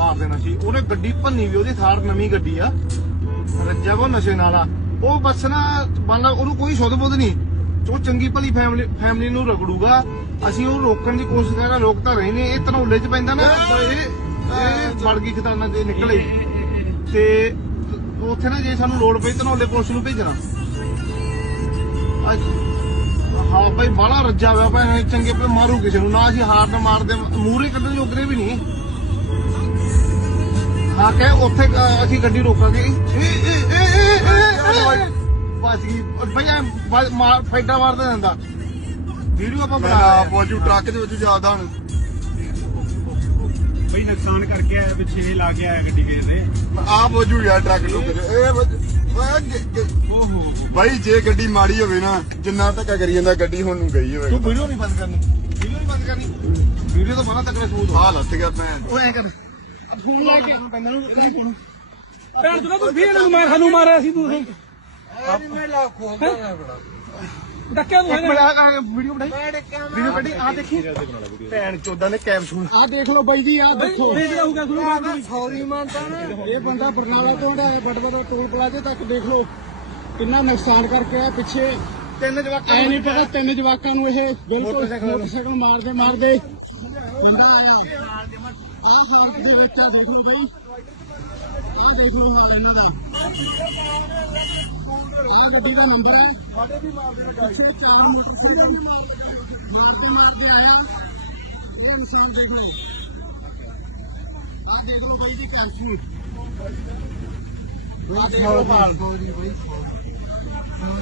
ਬਾਹਰ ਦੇਣਾ ਸੀ ਉਹਨੇ ਗੱਡੀ ਭੰਨੀ ਵੀ, ਉਹਦੀ ਥਾਰ ਨਵੀਂ ਗੱਡੀ ਆ। ਰੱਜਾ ਕੋ ਨਸ਼ੇ ਨਾਲ ਆ। ਉਹ ਬਸ ਨਾ, ਬੰਦਾ ਉਹਨੂੰ ਕੋਈ ਸੁੱਧ ਬੁੱਧ ਨਹੀਂ। ਉਹ ਚੰਗੀ ਭਲੀ ਫੈਮਿਲੀ ਫੈਮਿਲੀ ਨੂੰ ਰਗੜੂਗਾ। ਅਸੀਂ ਉਹ ਰੋਕਣ ਦੀ ਕੋਸ਼ਿਸ਼ ਕਰ ਰੋਕ ਤਾਂ ਰਹੇ ਨੇ। ਇਹ ਧਨੌਲੇ 'ਚ ਪੈਂਦਾ ਨਾ। ਇਹ ਵੜ ਗਈ ਖਤਾਨਾ ਦੇ ਨਿਕਲੇ। ਤੇ ਉੱਥੇ ਨਾ ਜੇ ਸਾਨੂੰ ਲੋੜ ਪਈ, ਧਨੌਲੇ ਪੁਲਿਸ ਨੂੰ ਭੇਜਣਾ। ਹਾਂ ਭਾਈ ਬਾਹਲਾ ਰੱਜਾ ਹੋਇਆ ਭਾਈ ਚੰਗੇ ਪੇ ਮਾਰੂ ਕਿਸੇ ਨੂੰ। ਨਾ ਅਸੀਂ ਹਾਰ ਨਾ ਮਾਰਦੇ, ਮੂਹਰੇ ਕੱਢਣ ਜੋਗਰੇ ਵੀ ਨਹੀਂ। ਹਾਂ ਕਿ ਉੱਥੇ ਅ, ਅਸੀਂ ਗੱਡੀ ਰੋਕਾਂਗੇ ਏ। ਬਚ ਗਈ। ਭਈਆ ਮਾਰ ਫਾਈਟਾ ਮਾਰਦਾ ਜਾਂਦਾ ਵੀਡੀਓ ਆਪਾਂ ਮੈਂ ਬਣਾ ਪਹੁੰਚੂ ਟਰੱਕ ਦੇ ਵਿੱਚ ਜ਼ਿਆਦਾ ਹੁਣ। ਬਈ ਨੁਕਸਾਨ ਕਰਕੇ ਆਇਆ ਪਿੱਛੇ ਲਾ ਕੇ ਆਇਆ ਗੱਡੀ ਕਿਸੇ ਦੇ। ਆ ਪਹੁੰਚੂ ਯਾਰ ਟਰੱਕ ਨੂੰ। ਇਹ ਓਏ ਓਹੋ। ਬਾਈ ਜੇ ਗੱਡੀ ਮਾੜੀ ਹੋਵੇ ਨਾ ਜਿੰਨਾ ਧੱਕਾ ਕਰੀ ਜਾਂਦਾ ਗੱਡੀ ਹੁਣ ਨੂੰ ਗਈ ਹੋਵੇ। ਤੂੰ ਵੀਡੀਓ ਨਹੀਂ ਬੰਦ ਕਰਨੀ। ਵੀਡੀਓ ਨਹੀਂ ਬੰਦ ਕਰਨੀ। ਵੀਡੀਓ ਤਾਂ ਬੜਾ ਤੱਕੜੇ ਸਬੂਤ ਹਾਲ ਹੱਥ ਗਿਆ ਭੈਣ। ਉਹ ਐ ਕਰ। ਫੋਨ ਲਾ ਕੇ ਪੈਂਦਾ ਨੂੰ ਨਹੀਂ ਫੋਨ ਭੈਣ ਚੋਦਾ ਤੂੰ ਵੀਰ ਨੂੰ ਮਾਰ ਸਾਨੂੰ ਮਾਰਿਆ ਸੀ ਤੂੰ ਡੱਕਿਆ ਤੂੰ ਇੱਕ ਹੈਗਾ ਮਿੰਟ ਆ ਕਰ ਵੀਡੀਓ ਬਣਾਈ। ਵੀਡੀਓ ਕੱਢੀ ਆ ਦੇਖੀ। ਭੈਣ ਚੋਦਾਂ ਨੇ ਕੈਪਸੂਲ। ਆ ਦੇਖ ਲਓ ਬਾਈ ਜੀ ਆ ਦੇਖੋ। ਵੇਚ ਜਾਊਗਾ ਤੁਹਾਨੂੰ ਮਾਰ ਦੂੰ ਸੌਰੀ ਮੰਨਦਾ ਨਾ। ਇਹ ਬੰਦਾ ਬਰਨਾਲਾ ਤੋਂ ਆਇਆ ਟੋਲ ਪਲਾਜ਼ੇ ਤੱਕ ਦੇਖ ਲਓ। ਕਿੰਨਾ ਨੁਕਸਾਨ ਕਰਕੇ ਪਿੱਛੇ। ਤਿੰਨ ਜਵਾਕਾਂ ਐ ਨਹੀਂ ਪਤਾ ਤਿੰਨ ਜਵਾਕਾਂ ਨੂੰ ਇਹ ਬਿਲਕੁਲ ਮੋਟਰਸਾਈਕਲ ਮਾਰਦੇ ਮਾਰਦੇ। ਬੰਦਾ ਆਇਆ ਆ ਸੜਕ ਦੇ ਵਿੱਚ ਆ ਦੇਖ ਲਓ ਬਾਈ ਆ ਦੇਖ ਲਓ ਆ ਇਹਨਾਂ ਦਾ ਆ ਗੱਡੀ ਦਾ ਨੰਬਰ ਹੈ ਪਿੱਛੇ ਚਾਰ ਮੋਟਰਸਾਈਕਲ ਮਾਰਦੇ ਮਾਰਦੇ ਆਇਆ ਉਹ ਇਨਸਾਨ ਦੇਖ ਲਓ ਆ ਦੇਖ ਲਓ ਬਾਈ ਦੀ ਕੈਂਸਲ ਆ ਦੇਖ ਲਓ ਬਾਲ ਬਾਈ ਕੈਪਸੂਲ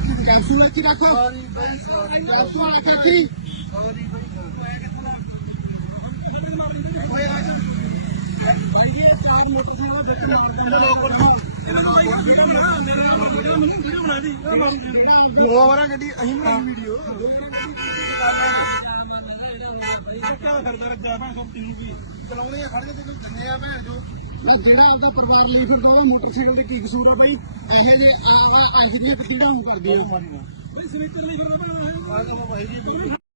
ਨਹੀਂ ਕੱਢਦੇ ਰੱਖ ਕੈਂਸਲ ਇੱਥੇ ਰੱਖੋ ਕੈਂਸਲ ਆ ਕਾਕੀ ਦੋ ਵਾਰਾਂ ਗੱਡੀ ਅਸੀਂ ਬਣਾਈ ਵੀਡੀਓ ਚਲਾਉਂਦੇ ਆ ਖੜ ਕੇ ਤੇ ਜੰਨੇ ਆ ਭੈਣ ਜੋ ਮੈਂ ਜਿਹੜਾ ਆਪਦਾ ਪਰਿਵਾਰ ਲਈ ਫਿਰਦਾ ਉਹ ਮੋਟਰਸਾਈਕਲ ਦੀ ਕੀ ਕਸੂਰ ਆ ਬਈ? ਇਹੋ ਜਿਹੇ ਆ ਇਹੋ ਜਿਹੇ ਕਿਹੜਾ ਨੂੰ ਕਰਦੇ ਆ?